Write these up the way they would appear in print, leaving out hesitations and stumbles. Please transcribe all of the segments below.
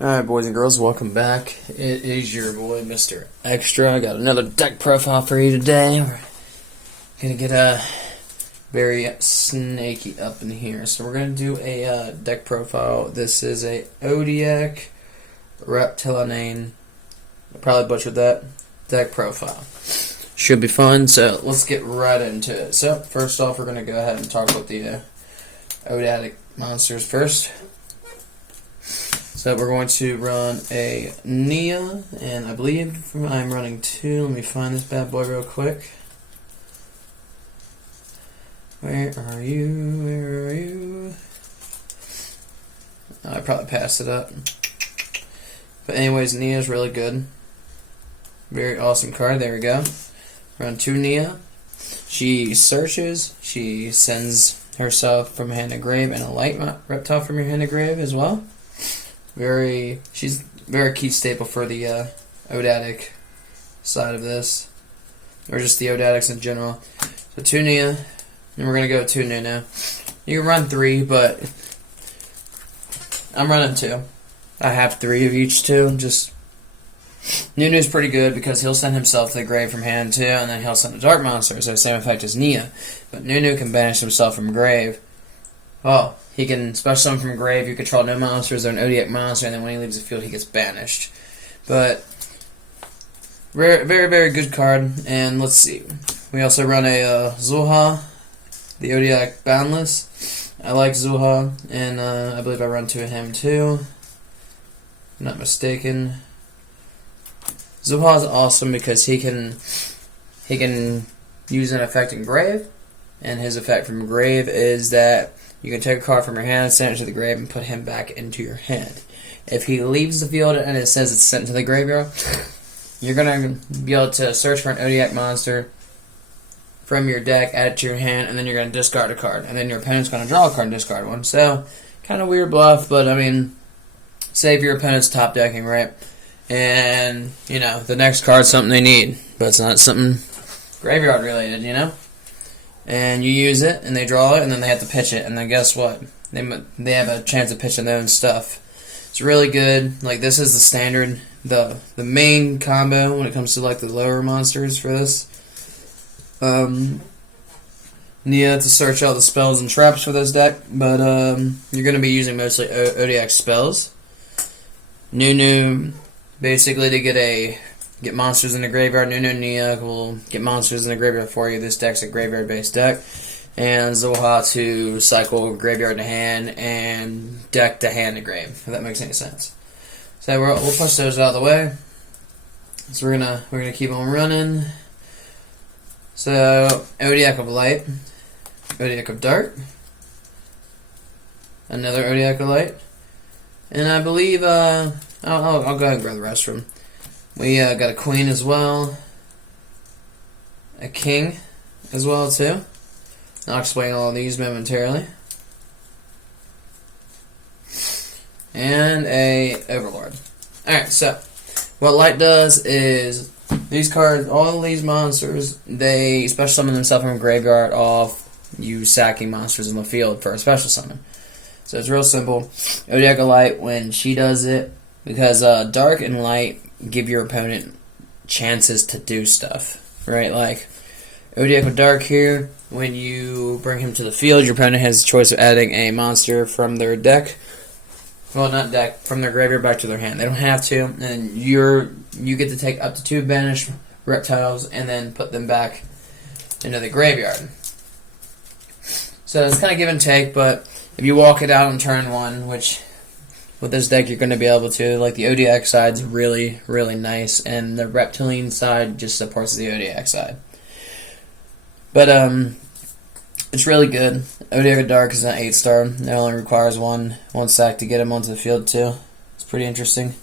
Alright, boys and girls, welcome back. It is your boy, Mr. Extra. I got another deck profile for you today. We're gonna get very snaky up in here. So we're gonna do a deck profile. This is a ogdoadic Reptilianne. I probably butchered that. Deck profile. Should be fun, so let's get right into it. So, first off, we're gonna go ahead and talk about the ogdoadic monsters first. So we're going to run a Nuna, and I believe I'm running 2. Let me find this bad boy real quick. Where are you? Where are you? I probably passed it up. But anyways, Nia's really good. Very awesome card. There we go. Run 2 Nia. She searches. She sends herself from hand to grave and a light reptile from your hand to grave as well. She's very key staple for the ogdoadic side of this, or just the ogdoadics in general. So 2 Nia, and we're gonna go 2 Nuna. You can run 3, but I'm running 2. I have 3 of each too. Just Nuna's pretty good because he'll send himself to the grave from hand too, and then he'll send a dark monster, so same effect as Nia. But Nuna can banish himself from grave. Oh, he can special summon from grave. You control no monsters or an ogdoadic monster, and then when he leaves the field, he gets banished. But very, very good card. And let's see, we also run a Zulha, the ogdoadic boundless. I like Zulha, and I believe I run 2 of him too. I'm not mistaken. Zulha is awesome because he can use an effect in grave, and his effect from grave is that you can take a card from your hand, send it to the grave, and put him back into your hand. If he leaves the field and it says it's sent to the graveyard, you're going to be able to search for an ogdoadic monster from your deck, add it to your hand, and then you're going to discard a card. And then your opponent's going to draw a card and discard one. So, kind of weird bluff, but I mean, save your opponent's top decking, right? And, you know, the next card's something they need, but it's not something graveyard related, you know? And you use it, and they draw it, and then they have to pitch it, and then guess what? They have a chance of pitching their own stuff. It's really good. Like, this is the standard, the main combo when it comes to like the lower monsters for this. Nia to search out the spells and traps for this deck, but you're going to be using mostly ogdoadic spells. Nunu, basically to get monsters in the graveyard. Nunu and Nia will get monsters in the graveyard for you. This deck's a graveyard-based deck. And Zulha to cycle graveyard to hand and deck to hand to grave, if that makes any sense. So we'll push those out of the way. So we're gonna keep on running. So ogdoadic of light, ogdoadic of dark, another ogdoadic of light, and I believe I'll go ahead and grab the rest of them. We got a queen as well, a king as well too. I'll explain all of these momentarily. And a overlord. Alright, so what light does is these cards, all of these monsters, they special summon themselves from a graveyard off you sacking monsters in the field for a special summon. So it's real simple. ogdoadic of light, when she does it, because dark and light give your opponent chances to do stuff, right? Like ogdoadic of dark here, when you bring him to the field, your opponent has the choice of adding a monster from their deck, well, not deck, from their graveyard back to their hand. They don't have to, and you get to take up to 2 banished reptiles and then put them back into the graveyard. So it's kind of give and take, but if you walk it out on turn 1, which with this deck you're going to be able to, like the ogdoadic side's really, really nice, and the Reptilian side just supports the ogdoadic side. But it's really good. ogdoadic of dark is an 8-star. It only requires one sack to get him onto the field too. It's pretty interesting.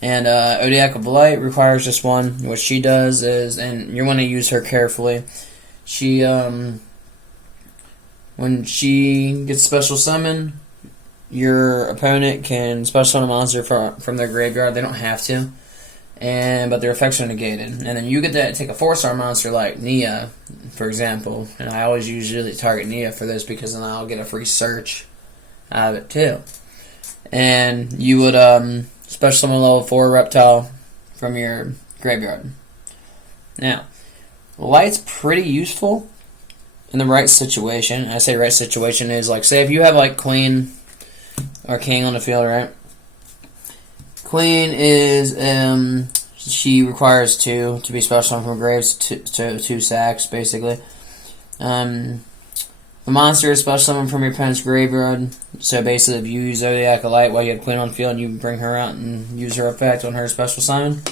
And ogdoadic of light requires just 1. What she does is, and you want to use her carefully, she when she gets special summon, your opponent can special summon a monster from their graveyard. They don't have to, but their effects are negated. And then you get to take a 4-star monster like Nia, for example. And I always usually target Nia for this because then I'll get a free search out of it too. and you would special summon level 4 reptile from your graveyard. Now, light's pretty useful in the right situation. I say right situation is like, say if you have like queen or king on the field, right? Queen is she requires 2 to be special summoned from graves, 2 sacks basically. The monster is special summoned from your opponent's graveyard. So basically, if you use Ogdoadic Light while you have Queen on the field, and you bring her out and use her effect on her special summon,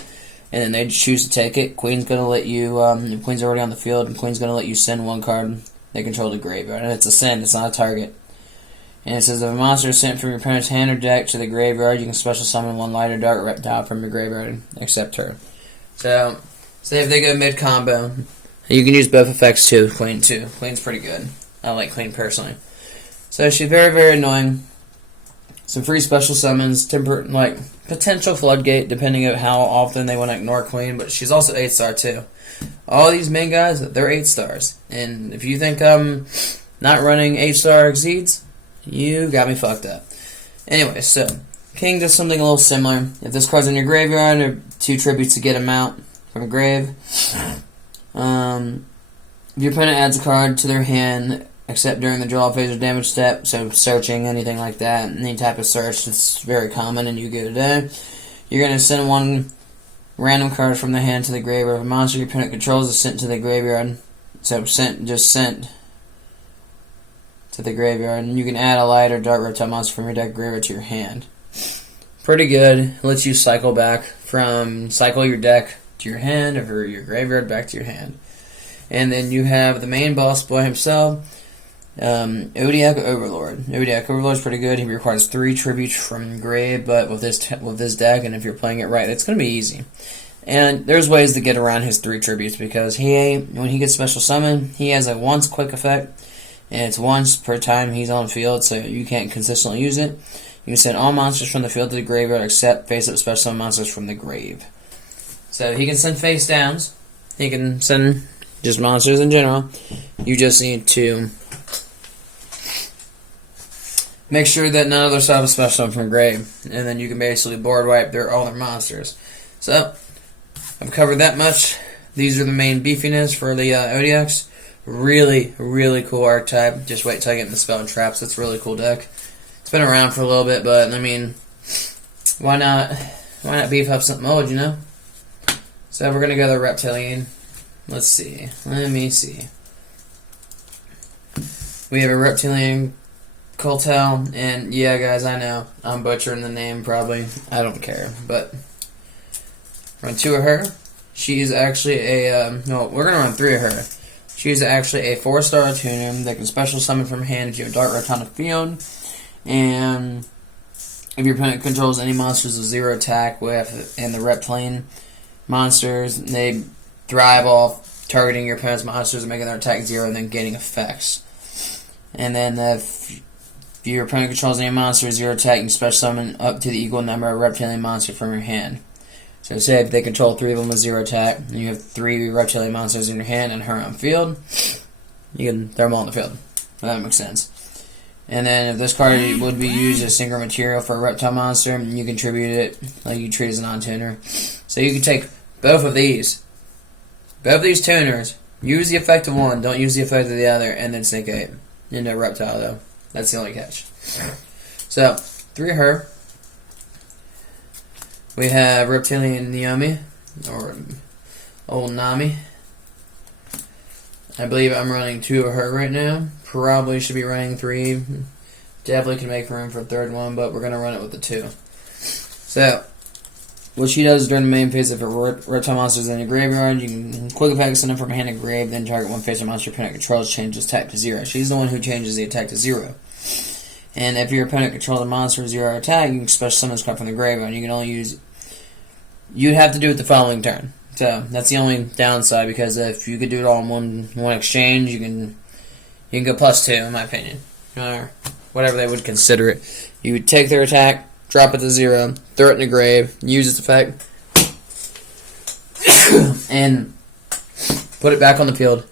and then they choose to take it, Queen's going to let you, if Queen's already on the field, and Queen's going to let you send 1 card they control the graveyard. And it's a send, it's not a target. And it says if a monster is sent from your opponent's hand or deck to the graveyard, you can special summon 1 light or dark reptile from your graveyard, except her. So, say if they go mid-combo, you can use both effects too, Queen too. Queen's pretty good. I like Queen personally. So she's very, very annoying. Some free special summons, like potential floodgate, depending on how often they want to ignore Queen. But she's also 8-star too. All these main guys, they're 8 stars. And if you think I'm not running 8-star exceeds, you got me fucked up. Anyway, so King does something a little similar. If this card's in your graveyard, there are 2 tributes to get him out from a grave. If your opponent adds a card to their hand, except during the draw phase or damage step, so searching, anything like that, any type of search that's very common and you go today, you're going to send 1 random card from the hand to the graveyard. If a monster your opponent controls is sent to the graveyard, so sent to the graveyard, and you can add a light or dark reptile monster from your deck graveyard to your hand. Pretty good. Lets you cycle your deck to your hand, or your graveyard back to your hand. And then you have the main boss boy himself, Ogdoadic Overlord. Ogdoadic Overlord is pretty good. He requires 3 tributes from grave, but with this deck, and if you're playing it right, it's going to be easy. And there's ways to get around his 3 tributes, because when he gets special summon, he has a once quick effect, and it's once per time he's on the field, so you can't consistently use it. You can send all monsters from the field to the graveyard except face-up special summon monsters from the grave. So he can send face downs. He can send just monsters in general. You just need to make sure that none of their stuff is special summon from grave, and then you can basically board wipe all their monsters. So I've covered that much. These are the main beefiness for the Ogdoadics. Really, really cool archetype. Just wait till I get in the spell and traps. It's a really cool deck. It's been around for a little bit, but I mean, why not beef up something old, you know? So we're gonna go to Reptilian. Let's see. Let me see. We have a Reptilian Recoil, and yeah, guys, I know I'm butchering the name probably. I don't care, but run 2 of her. She's actually we're gonna run 3 of her. She's actually a 4-star tuner that can special summon from hand if you have Dark Reptile on the field, and if your opponent controls any monsters with 0 attack and the Reptilian monsters, they thrive off targeting your opponent's monsters and making their attack 0 and then gaining effects. And then if your opponent controls any monster with 0 attack, you can special summon up to the equal number of Reptilian monsters from your hand. So say if they control 3 of them with 0 attack, and you have 3 Reptilian monsters in your hand and her on field, you can throw them all on the field. If that makes sense. And then if this card would be used as synchro material for a reptile monster, you can tribute it like you treat as a non-tuner. So you can take both of these tuners, use the effect of one, don't use the effect of the other, and then sync it into a reptile though. That's the only catch. So 3 of her. We have Reptilian Naomi, or Old Nami. I believe I'm running 2 of her right now. Probably should be running 3. Definitely can make room for a 3rd one, but we're going to run it with the 2. So, what she does during the main phase, if a reptile monster is in your graveyard, you can quick effect send it from hand to grave, then target one face or monster your opponent controls, changes attack to 0. She's the one who changes the attack to 0. And if your opponent controls a monster with 0 attack, you can special summon this card from the graveyard. You can only use... You'd have to do it the following turn. So that's the only downside, because if you could do it all in one exchange, you can go +2 in my opinion, or whatever they would consider it. You would take their attack, drop it to 0, throw it in the grave, use its effect, and put it back on the field.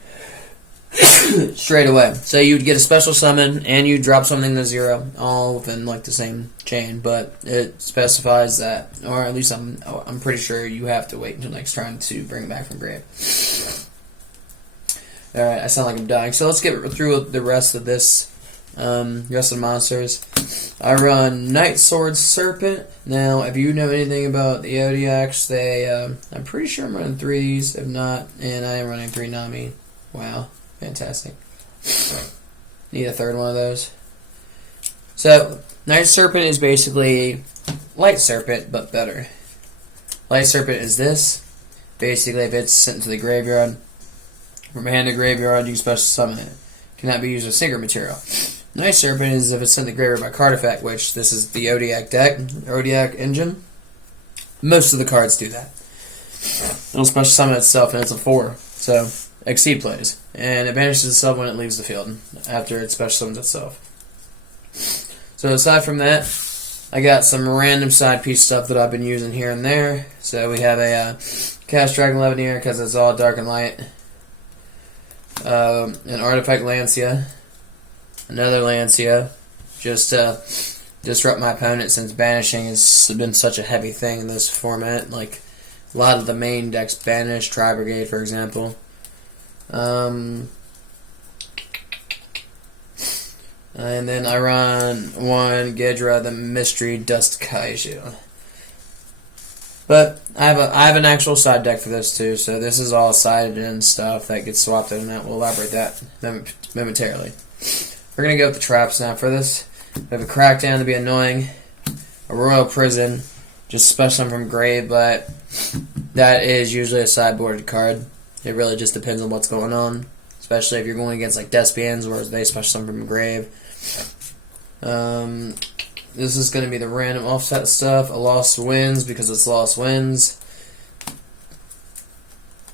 straight away. So you'd get a special summon and you drop something to 0, all within like the same chain, but it specifies that, or at least I'm pretty sure you have to wait until next turn to bring it back from grave. Alright, I sound like I'm dying. So let's get through the rest of this. Rest of the monsters. I run Night Sword Serpent. Now, if you know anything about the ogdoadics, I'm pretty sure I'm running 3s, if not, and I am running 3 Nami. Wow, fantastic. Need a third one of those. So, Night Serpent is basically Light Serpent, but better. Light Serpent is this. Basically, if it's sent to the graveyard, from hand to graveyard, you can special summon it. Cannot be used with secret material. Night Serpent is if it's sent to the graveyard by card effect, which this is the ogdoadic deck, ogdoadic engine. Most of the cards do that. It'll special summon itself, and it's a 4. So, Exceed plays. And it banishes itself when it leaves the field, after it special summons itself. So aside from that, I got some random side piece stuff that I've been using here and there. So we have a Cast Dragon Levineer, because it's all dark and light. An Artifact Lancia. Another Lancia. Just to disrupt my opponent, since banishing has been such a heavy thing in this format. Like, a lot of the main decks banish, Tri-Brigade for example. And then I run one Ghidra, the Mystery Dust Kaiju. But I have an actual side deck for this too, so this is all sided in stuff that gets swapped in and out. We'll elaborate that momentarily. We're going to go with the traps now for this. We have a Crackdown to be annoying, a Royal Prison, just special from grave, but that is usually a sideboarded card. It really just depends on what's going on, especially if you're going against like Despians, where they special summon from grave. This is going to be the random offset stuff. A Lost Winds, because it's Lost Winds.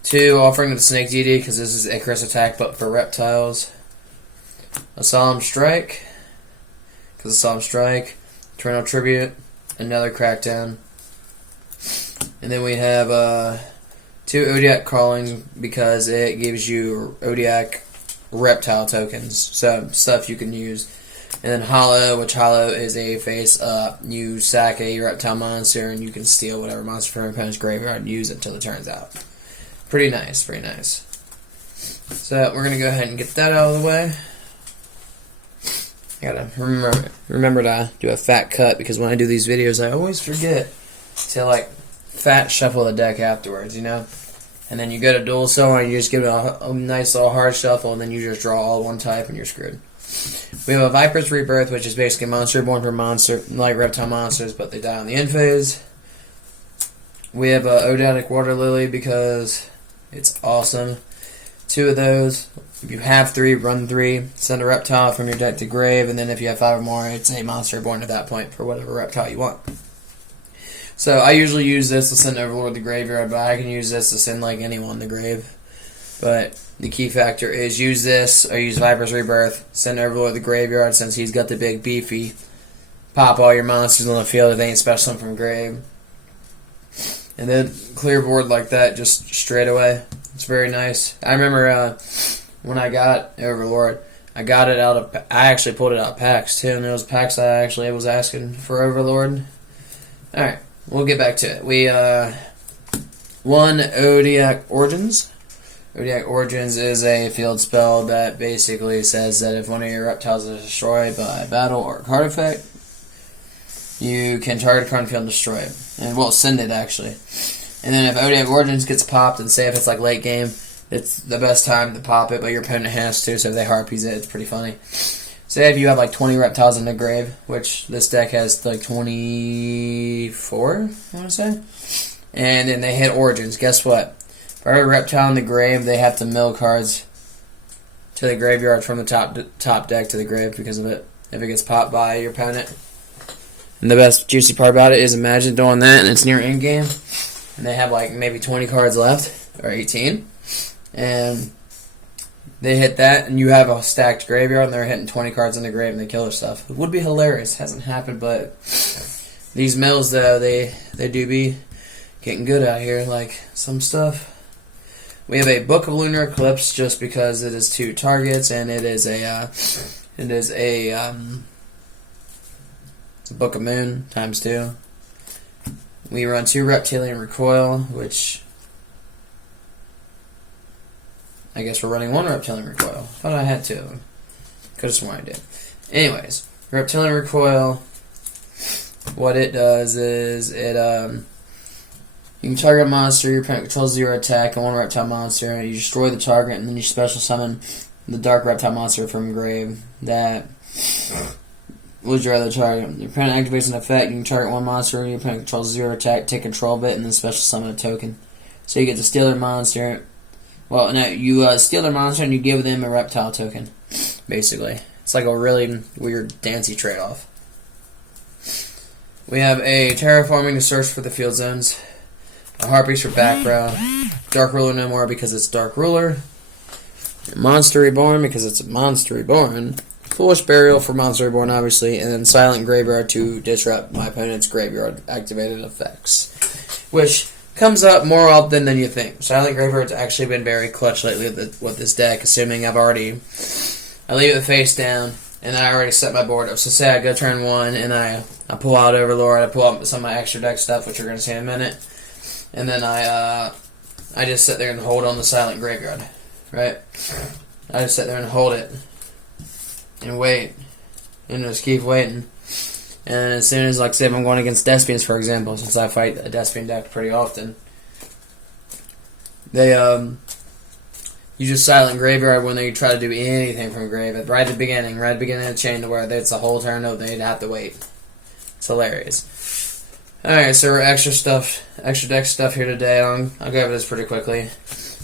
2, Offering of the Snake Deity, because this is Icarus attack, but for reptiles. A Solemn Strike, because it's Solemn Strike. Eternal Tribute, another Crackdown. And then we have 2 ogdoadic Crawlings, because it gives you ogdoadic reptile tokens, so stuff you can use. And then Hollow, which Hollow is a face-up. You sack a reptile monster, and you can steal whatever monster from your opponent's graveyard and use it until it turns out. Pretty nice, pretty nice. So we're going to go ahead and get that out of the way. I gotta remember to do a fat cut, because when I do these videos, I always forget to, like, fat shuffle the deck afterwards, you know? And then you go to dual solo, and you just give it a nice little hard shuffle, and then you just draw all one type, and you're screwed. We have a Viper's Rebirth, which is basically a monster born from like reptile monsters, but they die on the end phase. We have a ogdoadic Water Lily, because it's awesome. 2 of those. If you have 3, run 3. Send a reptile from your deck to grave, and then if you have 5 or more, it's a monster born at that point for whatever reptile you want. So I usually use this to send Overlord to the graveyard, but I can use this to send like anyone to grave. But the key factor is use this, or use Viper's Rebirth, send Overlord to the graveyard, since he's got the big beefy. Pop all your monsters on the field if they ain't special from grave. And then clear board like that, just straight away. It's very nice. I remember when I got Overlord, I got it out of, I actually pulled it out of packs too, and those packs I actually was asking for Overlord. Alright, we'll get back to it. We, one ogdoadic Origins. Ogdoadic Origins is a field spell that basically says that if one of your reptiles is destroyed by battle or card effect, you can target a card on the field and destroy it. And well, send it actually. And then if Ogdoadic Origins gets popped, and say if it's like late game, it's the best time to pop it, but your opponent has to, so if they harpies it, it's pretty funny. Say if you have like 20 reptiles in the grave, which this deck has like 24, I want to say. And then they hit Origins, guess what? For every reptile in the grave, they have to mill cards to the graveyard from the top deck to the grave because of it, if it gets popped by your opponent. And the best juicy part about it is, imagine doing that and it's near end game, and they have like maybe 20 cards left, or 18, and they hit that, and you have a stacked graveyard, and they're hitting 20 cards in the grave, and they kill their stuff. It would be hilarious. Hasn't happened, but these mills, though, they do be getting good out here, like some stuff. We have a Book of Lunar Eclipse just because it is 2 targets and it is a Book of Moon times 2. We run 2 Reptilian Recoil, which I guess we're running 1 Reptilian Recoil. Thought I had 2 of them. Could have sworn I did. Anyways, Reptilian Recoil, what it does is it you can target a monster, your opponent controls 0 attack and 1 reptile monster, and you destroy the target, and then you special summon the dark reptile monster from grave that was your other target. Your opponent activates an effect, you can target 1 monster, your opponent controls 0 attack, take control of it, and then special summon a token. So you get to steal their monster. Well, no, you steal their monster and you give them a reptile token, basically. It's like a really weird, dancey trade-off. We have a Terraforming to search for the field zones. A Harpies for back row. Dark Ruler no more because it's Dark Ruler. Monster Reborn because it's a Monster Reborn. Foolish Burial for Monster Reborn, obviously. And then Silent Graveyard to disrupt my opponent's graveyard activated effects. Which comes up more often than you think. Silent Graveyard's actually been very clutch lately with this deck, assuming I leave it face down, and I already set my board up. So say I go turn 1, and I pull out Overlord, I pull out some of my extra deck stuff, which you're going to see in a minute. And then I just sit there and hold on the Silent Graveyard, right? I just sit there and hold it, and wait, and just keep waiting. And as soon as, like, say, if I'm going against Despians, for example, since I fight a Despian deck pretty often, they, you just Silent Graveyard when they try to do anything from grave, right at the beginning of the chain, to where it's the whole turn of they'd have to wait. It's hilarious. Alright, so we're extra deck stuff here today. I'll go over this pretty quickly.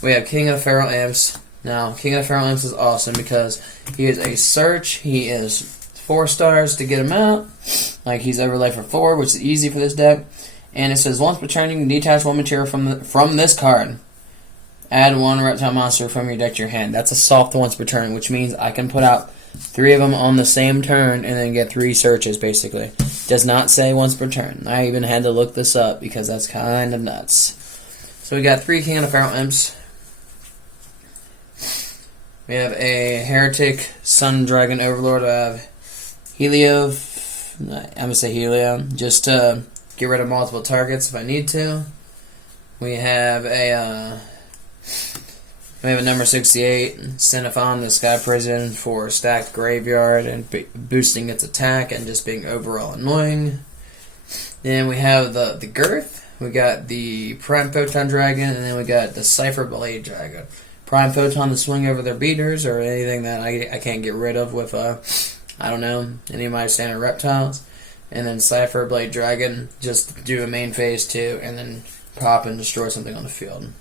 We have King of the Feral Imps. Now, King of the Feral Imps is awesome because he is a search. He is 4 stars to get him out. Like, he's overlay for 4, which is easy for this deck. And it says, once per turn, you can detach 1 material from this card. Add 1 reptile monster from your deck to your hand. That's a soft once per turn, which means I can put out 3 of them on the same turn and then get 3 searches, basically. Does not say once per turn. I even had to look this up because that's kind of nuts. So we got 3 King of the Feral Imps. We have a Heretic Sun Dragon Overlord. I have Helio. I'm going to say Helio, just to get rid of multiple targets if I need to. We have a number 68, Xenophon, the Sky Prison, for stacked graveyard and boosting its attack and just being overall annoying. Then we have the Girth. We got the Prime Photon Dragon, and then we got the Cypher Blade Dragon. Prime Photon to swing over their beaters or anything that I can't get rid of with, I don't know, any of my standard reptiles. And then Cypher Blade Dragon, just do a main phase 2, and then pop and destroy something on the field.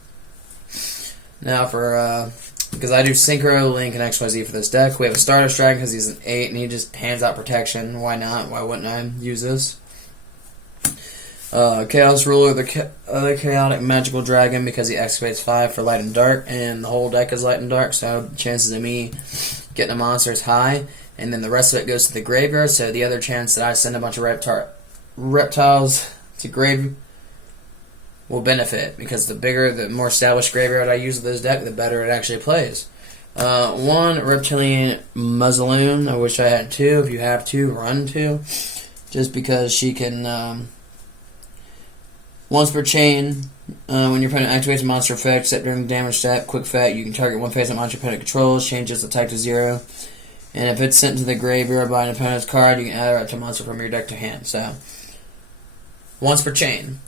Now for, because I do Synchro, Link, and XYZ for this deck, we have a Stardust Dragon because he's an 8 and he just hands out protection. Why not? Why wouldn't I use this? Chaos Ruler, the other Chaotic Magical Dragon, because he activates 5 for Light and Dark, and the whole deck is Light and Dark, so chances of me getting a monster is high. And then the rest of it goes to the graveyard, so the other chance that I send a bunch of reptiles to grave will benefit, because the more established graveyard I use with this deck, the better it actually plays. 1 Reptilian Muzzaloon. I wish I had 2. If you have 2, run 2. Just because she can, once per chain, when your opponent activates a monster effect, except during the damage step, quick effect, you can target 1 phase that monster opponent controls, change its attack to 0. And if it's sent to the graveyard by an opponent's card, you can add a reptile monster from your deck to hand. So, once per chain.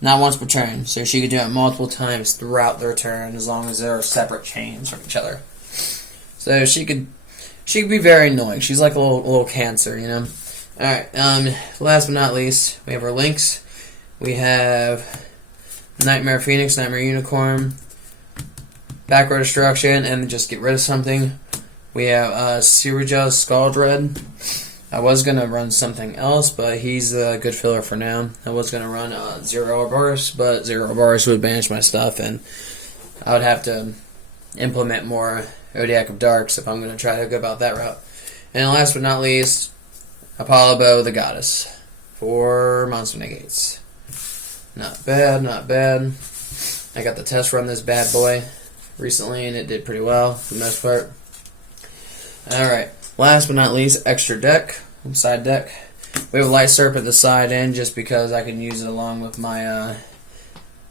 Not once per turn, so she could do it multiple times throughout their turn, as long as they're separate chains from each other. So she could be very annoying. She's like a little cancer, you know. All right. Last but not least, we have our links. We have Nightmare Phoenix, Nightmare Unicorn, Back Row Destruction, and just get rid of something. We have Sirajah's Skull Dread. I was going to run something else, but he's a good filler for now. I was going to run Zero Ouroboros, but Zero Ouroboros would banish my stuff, and I would have to implement more Ogdoadic of Darks if I'm going to try to go about that route. And last but not least, Apollo the Goddess for Monster Negates. Not bad, not bad. I got the test run this bad boy. recently, and it did pretty well for the most part. Alright, last but not least, extra deck, side deck. We have a light serpent at the side end just because I can use it along with my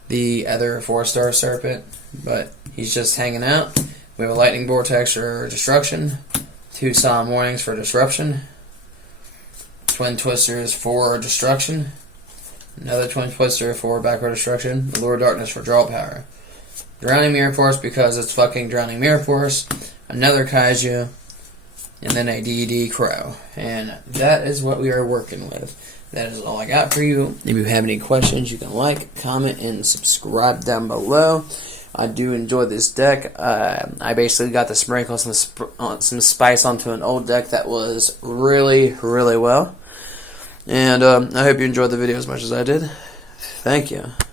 the other 4-star serpent, but he's just hanging out. We have a lightning vortex for destruction, 2 solemn warnings for disruption, twin twisters for destruction, another twin twister for backward destruction, allure darkness for draw power, drowning mirror force because it's fucking drowning mirror force, another kaiju, and then a DD crow. And that is what we are working with. That is all I got for you. If you have any questions, you can like, comment, and subscribe down below. I do enjoy this deck. I basically got to sprinkle some spice onto an old deck that was really, really well. And I hope you enjoyed the video as much as I did. Thank you.